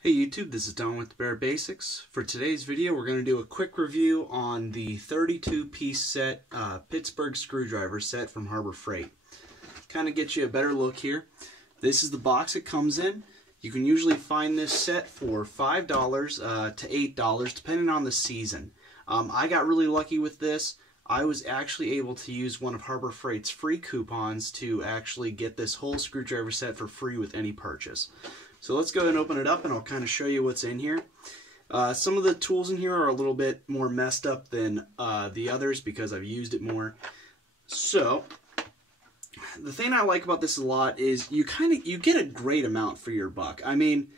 Hey YouTube, this is Don with the Bare Basics. For today's video, we're going to do a quick review on the 32-piece set Pittsburgh screwdriver set from Harbor Freight. Kind of get you a better look here. This is the box it comes in. You can usually find this set for $5 to $8 depending on the season. I got really lucky with this. I was actually able to use one of Harbor Freight's free coupons to actually get this whole screwdriver set for free with any purchase. So let's go ahead and open it up and I'll kind of show you what's in here. Some of the tools in here are a little bit more messed up than the others because I've used it more. So the thing I like about this a lot is you get a great amount for your buck. I mean,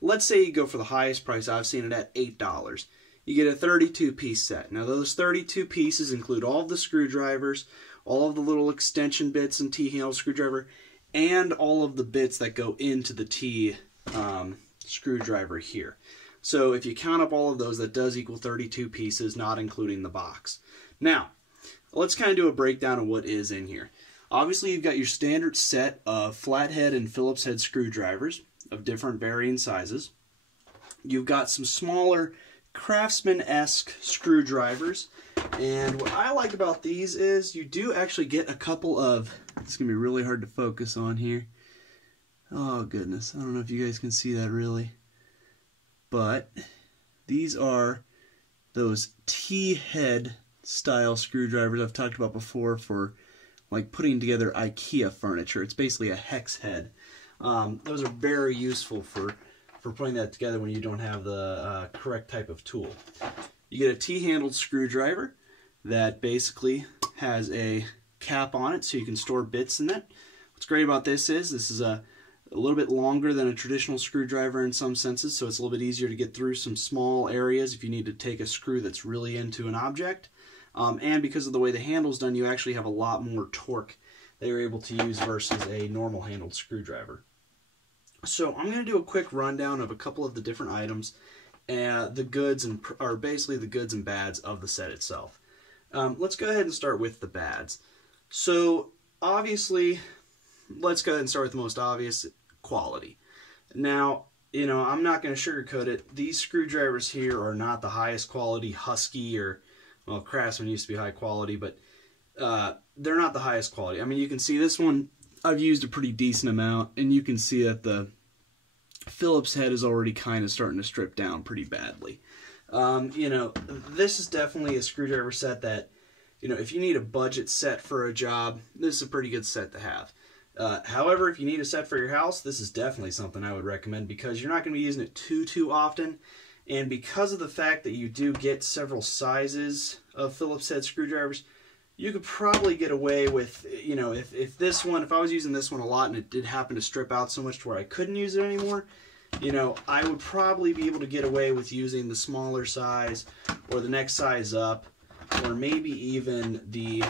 let's say you go for the highest price. I've seen it at $8. You get a 32-piece set. Now those 32 pieces include all of the screwdrivers, all of the little extension bits and T-handle screwdriver, and all of the bits that go into the T screwdriver here. So if you count up all of those, that does equal 32 pieces, not including the box. Now, let's kind of do a breakdown of what is in here. Obviously, you've got your standard set of flathead and Phillips head screwdrivers of different varying sizes. You've got some smaller Craftsman-esque screwdrivers, and what I like about these is you do actually get a couple of, it's going to be really hard to focus on here. Oh goodness, I don't know if you guys can see that really, but these are those T-head style screwdrivers I've talked about before for like putting together IKEA furniture. It's basically a hex head. Those are very useful for putting that together when you don't have the correct type of tool. You get a T-handled screwdriver that basically has a cap on it so you can store bits in it. What's great about this is a little bit longer than a traditional screwdriver in some senses, so it's a little bit easier to get through some small areas if you need to take a screw that's really into an object. And because of the way the handle's done, you actually have a lot more torque that you're able to use versus a normal handled screwdriver. So I'm going to do a quick rundown of a couple of the different items, the goods and bads of the set itself. Let's go ahead and start with the bads. So obviously, let's go ahead and start with the most obvious, quality. Now, you know, I'm not going to sugarcoat it. These screwdrivers here are not the highest quality Husky or, well, Craftsman used to be high quality, but they're not the highest quality. I mean, you can see this one, I've used a pretty decent amount, and you can see that the Phillips head is already kind of starting to strip down pretty badly. You know, this is definitely a screwdriver set that, you know, if you need a budget set for a job, this is a pretty good set to have. However, if you need a set for your house, this is definitely something I would recommend because you're not going to be using it too often. And because of the fact that you do get several sizes of Phillips head screwdrivers, you could probably get away with, you know, if I was using this one a lot and it did happen to strip out so much to where I couldn't use it anymore, you know, I would probably be able to get away with using the smaller size or the next size up, or maybe even the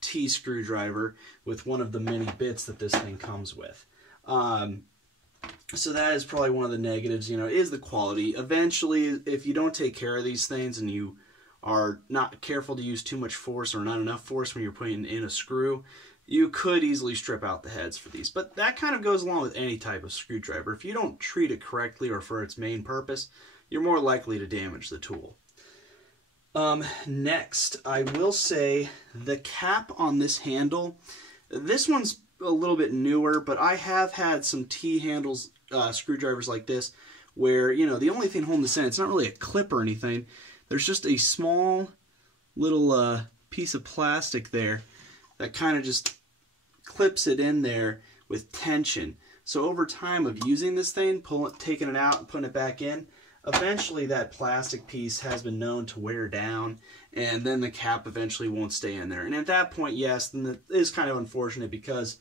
T screwdriver with one of the many bits that this thing comes with. So that is probably one of the negatives, you know, is the quality. Eventually, if you don't take care of these things and you are not careful to use too much force or not enough force when you're putting in a screw, you could easily strip out the heads for these. But that kind of goes along with any type of screwdriver. If you don't treat it correctly or for its main purpose, you're more likely to damage the tool. Next, I will say the cap on this handle, this one's a little bit newer, but I have had some T-handles screwdrivers like this where, you know, the only thing holding this in, it's not really a clip or anything. There's just a small little piece of plastic there that kind of just clips it in there with tension. So over time of using this thing, taking it out and putting it back in, eventually that plastic piece has been known to wear down, and then the cap eventually won't stay in there. And at that point, yes, then it is kind of unfortunate because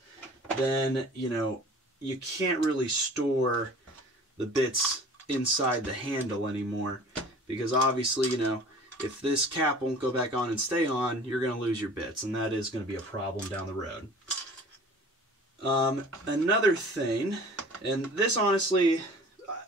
then, you know, you can't really store the bits inside the handle anymore. Because obviously, you know, if this cap won't go back on and stay on, you're going to lose your bits, and that is going to be a problem down the road. Another thing, and this honestly,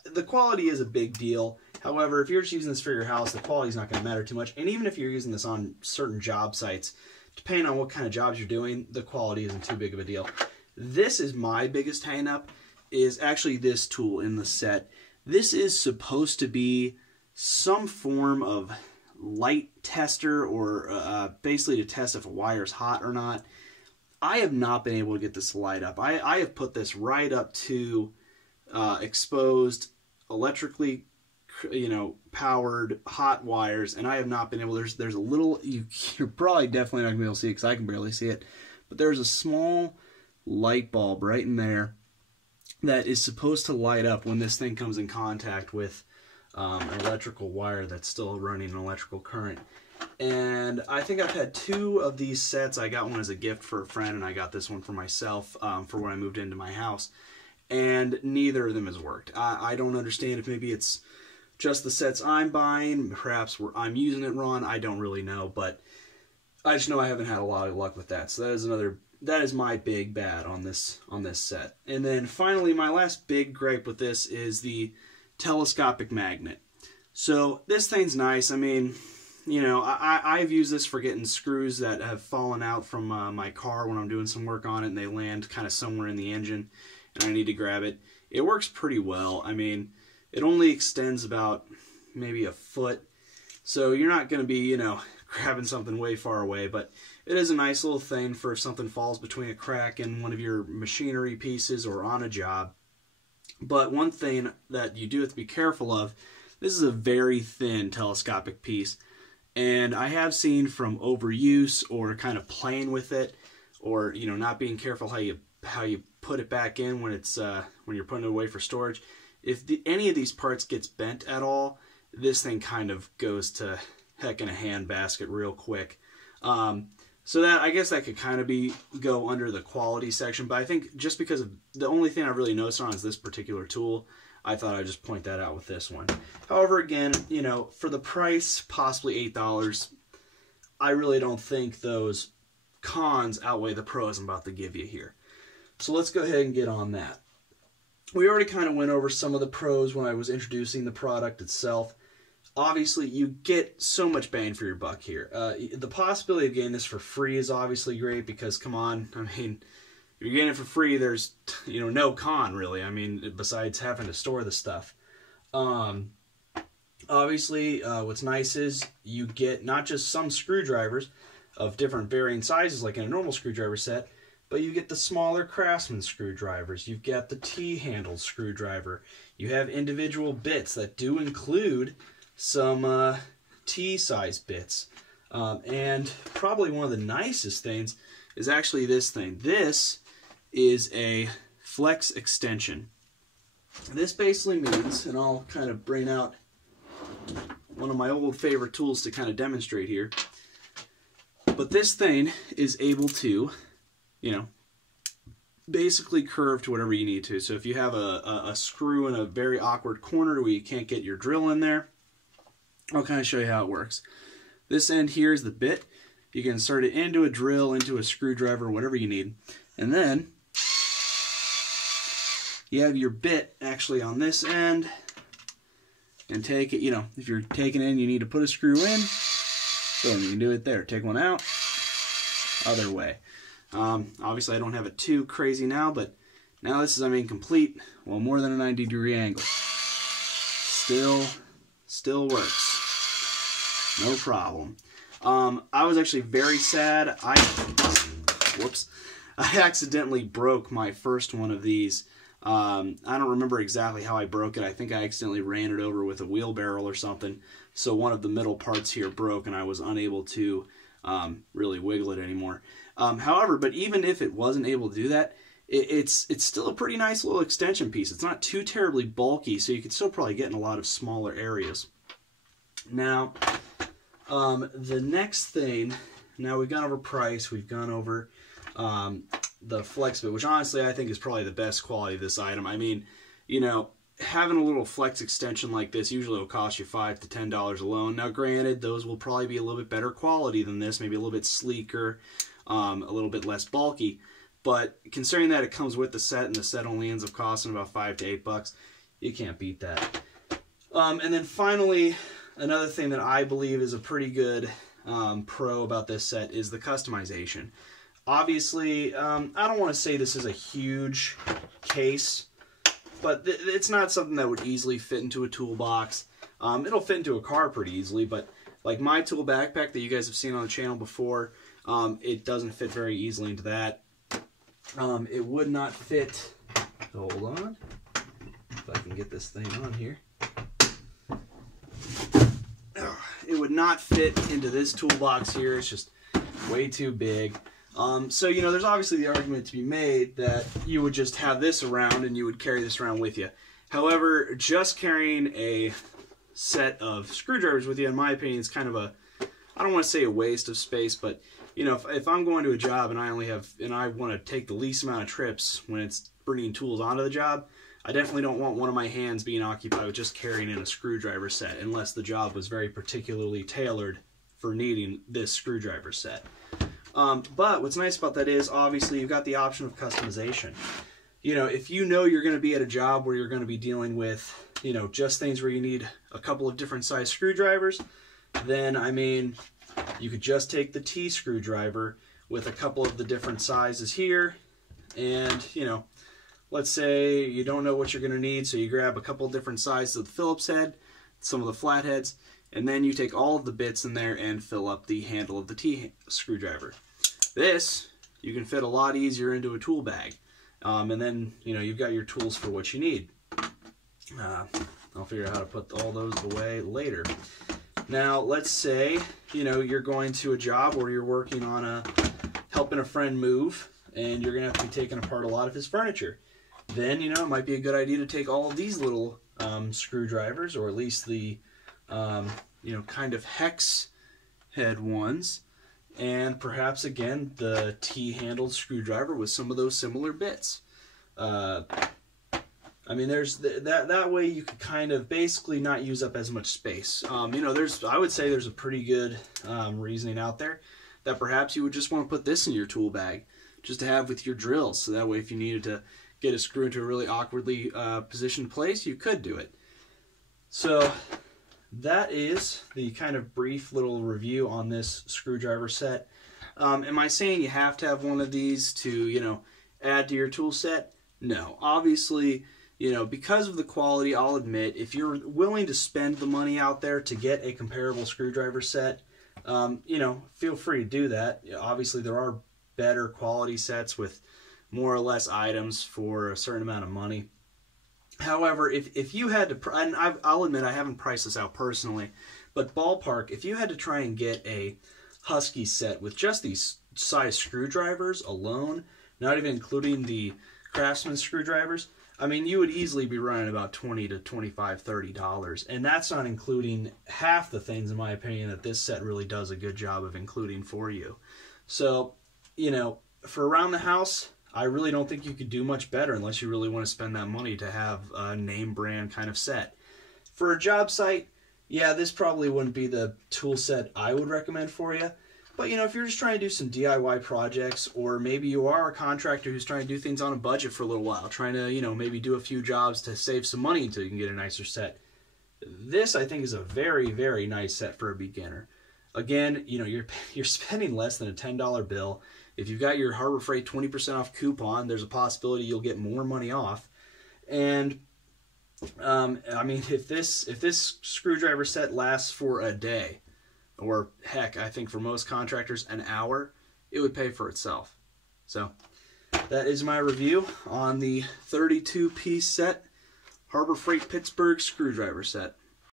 the quality is a big deal. However, if you're just using this for your house, the quality is not going to matter too much. And even if you're using this on certain job sites, depending on what kind of jobs you're doing, the quality isn't too big of a deal. This is my biggest hang-up, is actually this tool in the set. This is supposed to be some form of light tester, or basically to test if a wire is hot or not. I have not been able to get this to light up. I have put this right up to exposed, electrically, powered hot wires, and I have not been able. There's a little. You're probably definitely not gonna be able to see it because I can barely see it. But there's a small light bulb right in there that is supposed to light up when this thing comes in contact with an electrical wire that's still running an electrical current. And I think I've had 2 of these sets. I got one as a gift for a friend, and I got this one for myself for when I moved into my house. And neither of them has worked. I don't understand if maybe it's just the sets I'm buying, perhaps I'm using it wrong. I don't really know, but I just know I haven't had a lot of luck with that. So that is my big bad on this set. And then finally, my last big gripe with this is the telescopic magnet. So this thing's nice. I mean, I've used this for getting screws that have fallen out from my car when I'm doing some work on it, and they land kind of somewhere in the engine, and I need to grab it. It works pretty well. I mean, it only extends about maybe a foot, so you're not going to be, grabbing something way far away, but it is a nice little thing for if something falls between a crack in one of your machinery pieces or on a job. But one thing that you do have to be careful of, this is a very thin telescopic piece, and I have seen from overuse or kind of playing with it, or not being careful how you put it back in when it's when you're putting it away for storage. If any of these parts gets bent at all, this thing kind of goes to heck in a handbasket real quick. So that, I guess that could kind of go under the quality section, but I think just because of the only thing I really noticed on is this particular tool, I thought I'd just point that out with this one. However, again, for the price, possibly $8, I really don't think those cons outweigh the pros I'm about to give you here. So let's go ahead and get on that. We already kind of went over some of the pros when I was introducing the product itself. Obviously, you get so much bang for your buck here. The possibility of getting this for free is obviously great because, come on, I mean, if you're getting it for free, there's, no con, really. I mean, besides having to store the stuff. Obviously, what's nice is you get not just some screwdrivers of different varying sizes like in a normal screwdriver set, but you get the smaller Craftsman screwdrivers. You've got the T-handled screwdriver. You have individual bits that do include some T-size bits. And probably one of the nicest things is actually this thing. This is a flex extension. This basically means, and I'll kind of bring out one of my old favorite tools to kind of demonstrate here, but this thing is able to, basically curve to whatever you need to. So if you have a screw in a very awkward corner where you can't get your drill in there, I'll kind of show you how it works. This end here is the bit. You can insert it into a drill, into a screwdriver, whatever you need. And then you have your bit actually on this end. And take it, if you're taking it in, you need to put a screw in. Boom, you can do it there. Take one out. Other way. Obviously, I don't have it too crazy now, but now this is, complete, well, more than a 90-degree angle. Still works. No problem. I was actually very sad. I accidentally broke my first one of these. I don't remember exactly how I broke it. I think I accidentally ran it over with a wheelbarrow or something. So one of the middle parts here broke, and I was unable to really wiggle it anymore. However, but even if it wasn't able to do that, it's still a pretty nice little extension piece. It's not too terribly bulky, so you can still probably get in a lot of smaller areas. Now, the next thing, now we've gone over price, we've gone over the flex bit, which honestly I think is probably the best quality of this item. Having a little flex extension like this usually will cost you $5 to $10 alone. Now granted, those will probably be a little bit better quality than this, maybe a little bit sleeker, a little bit less bulky, but considering that it comes with the set and the set only ends up costing about $5 to $8, you can't beat that. And then finally, another thing that I believe is a pretty good pro about this set is the customization. Obviously, I don't want to say this is a huge case, but it's not something that would easily fit into a toolbox. It'll fit into a car pretty easily, but like my tool backpack that you guys have seen on the channel before, it doesn't fit very easily into that. It would not fit, hold on, if I can get this thing on here. It would not fit into this toolbox here. It's just way too big. So, you know, there's obviously the argument to be made that you would just have this around and you would carry this around with you. However, just carrying a set of screwdrivers with you, in my opinion, is kind of a, I don't want to say a waste of space, but, you know, if I'm going to a job and I want to take the least amount of trips when it's bringing tools onto the job, I definitely don't want one of my hands being occupied with just carrying in a screwdriver set, unless the job was very particularly tailored for needing this screwdriver set. But what's nice about that is, obviously, you've got the option of customization. You know, if you know you're going to be at a job where you're going to be dealing with, you know, just things where you need a couple of different size screwdrivers, then, I mean, you could just take the T screwdriver with a couple of the different sizes here, and, you know, let's say you don't know what you're going to need, so you grab a couple of different sizes of the Phillips head, some of the flatheads, and then you take all of the bits in there and fill up the handle of the T screwdriver. This, you can fit a lot easier into a tool bag. And then, you know, you've got your tools for what you need. I'll figure out how to put all those away later. Now, let's say, you know, you're going to a job where you're working on helping a friend move, and you're going to have to be taking apart a lot of his furniture. Then, you know, it might be a good idea to take all of these little screwdrivers, or at least the, you know, kind of hex head ones, and perhaps, again, the T-handled screwdriver with some of those similar bits. I mean, there's that way you could kind of basically not use up as much space. You know, I would say there's a pretty good reasoning out there that perhaps you would just want to put this in your tool bag, just to have with your drills, so that way if you needed to get a screw into a really awkwardly positioned place, you could do it. So that is the kind of brief little review on this screwdriver set. Am I saying you have to have one of these to, you know, add to your tool set? No. Obviously, you know, because of the quality, I'll admit, if you're willing to spend the money out there to get a comparable screwdriver set, you know, feel free to do that. Obviously, there are better quality sets with more or less items for a certain amount of money. However, if you had to, and I'll admit I haven't priced this out personally, but ballpark, if you had to try and get a Husky set with just these size screwdrivers alone, not even including the Craftsman screwdrivers, I mean, you would easily be running about $20 to $25, $30, and that's not including half the things, in my opinion, that this set really does a good job of including for you. So, you know, for around the house, I really don't think you could do much better unless you really want to spend that money to have a name brand kind of set. For a job site, yeah, this probably wouldn't be the tool set I would recommend for you. But, you know, if you're just trying to do some DIY projects, or maybe you are a contractor who's trying to do things on a budget for a little while, trying to, you know, maybe do a few jobs to save some money until you can get a nicer set, this, I think, is a very, very nice set for a beginner. Again, you know, you're spending less than a $10 bill. If you've got your Harbor Freight 20% off coupon, there's a possibility you'll get more money off. And I mean, if this screwdriver set lasts for a day, or heck, I think for most contractors an hour, it would pay for itself. So that is my review on the 32-piece set Harbor Freight Pittsburgh screwdriver set.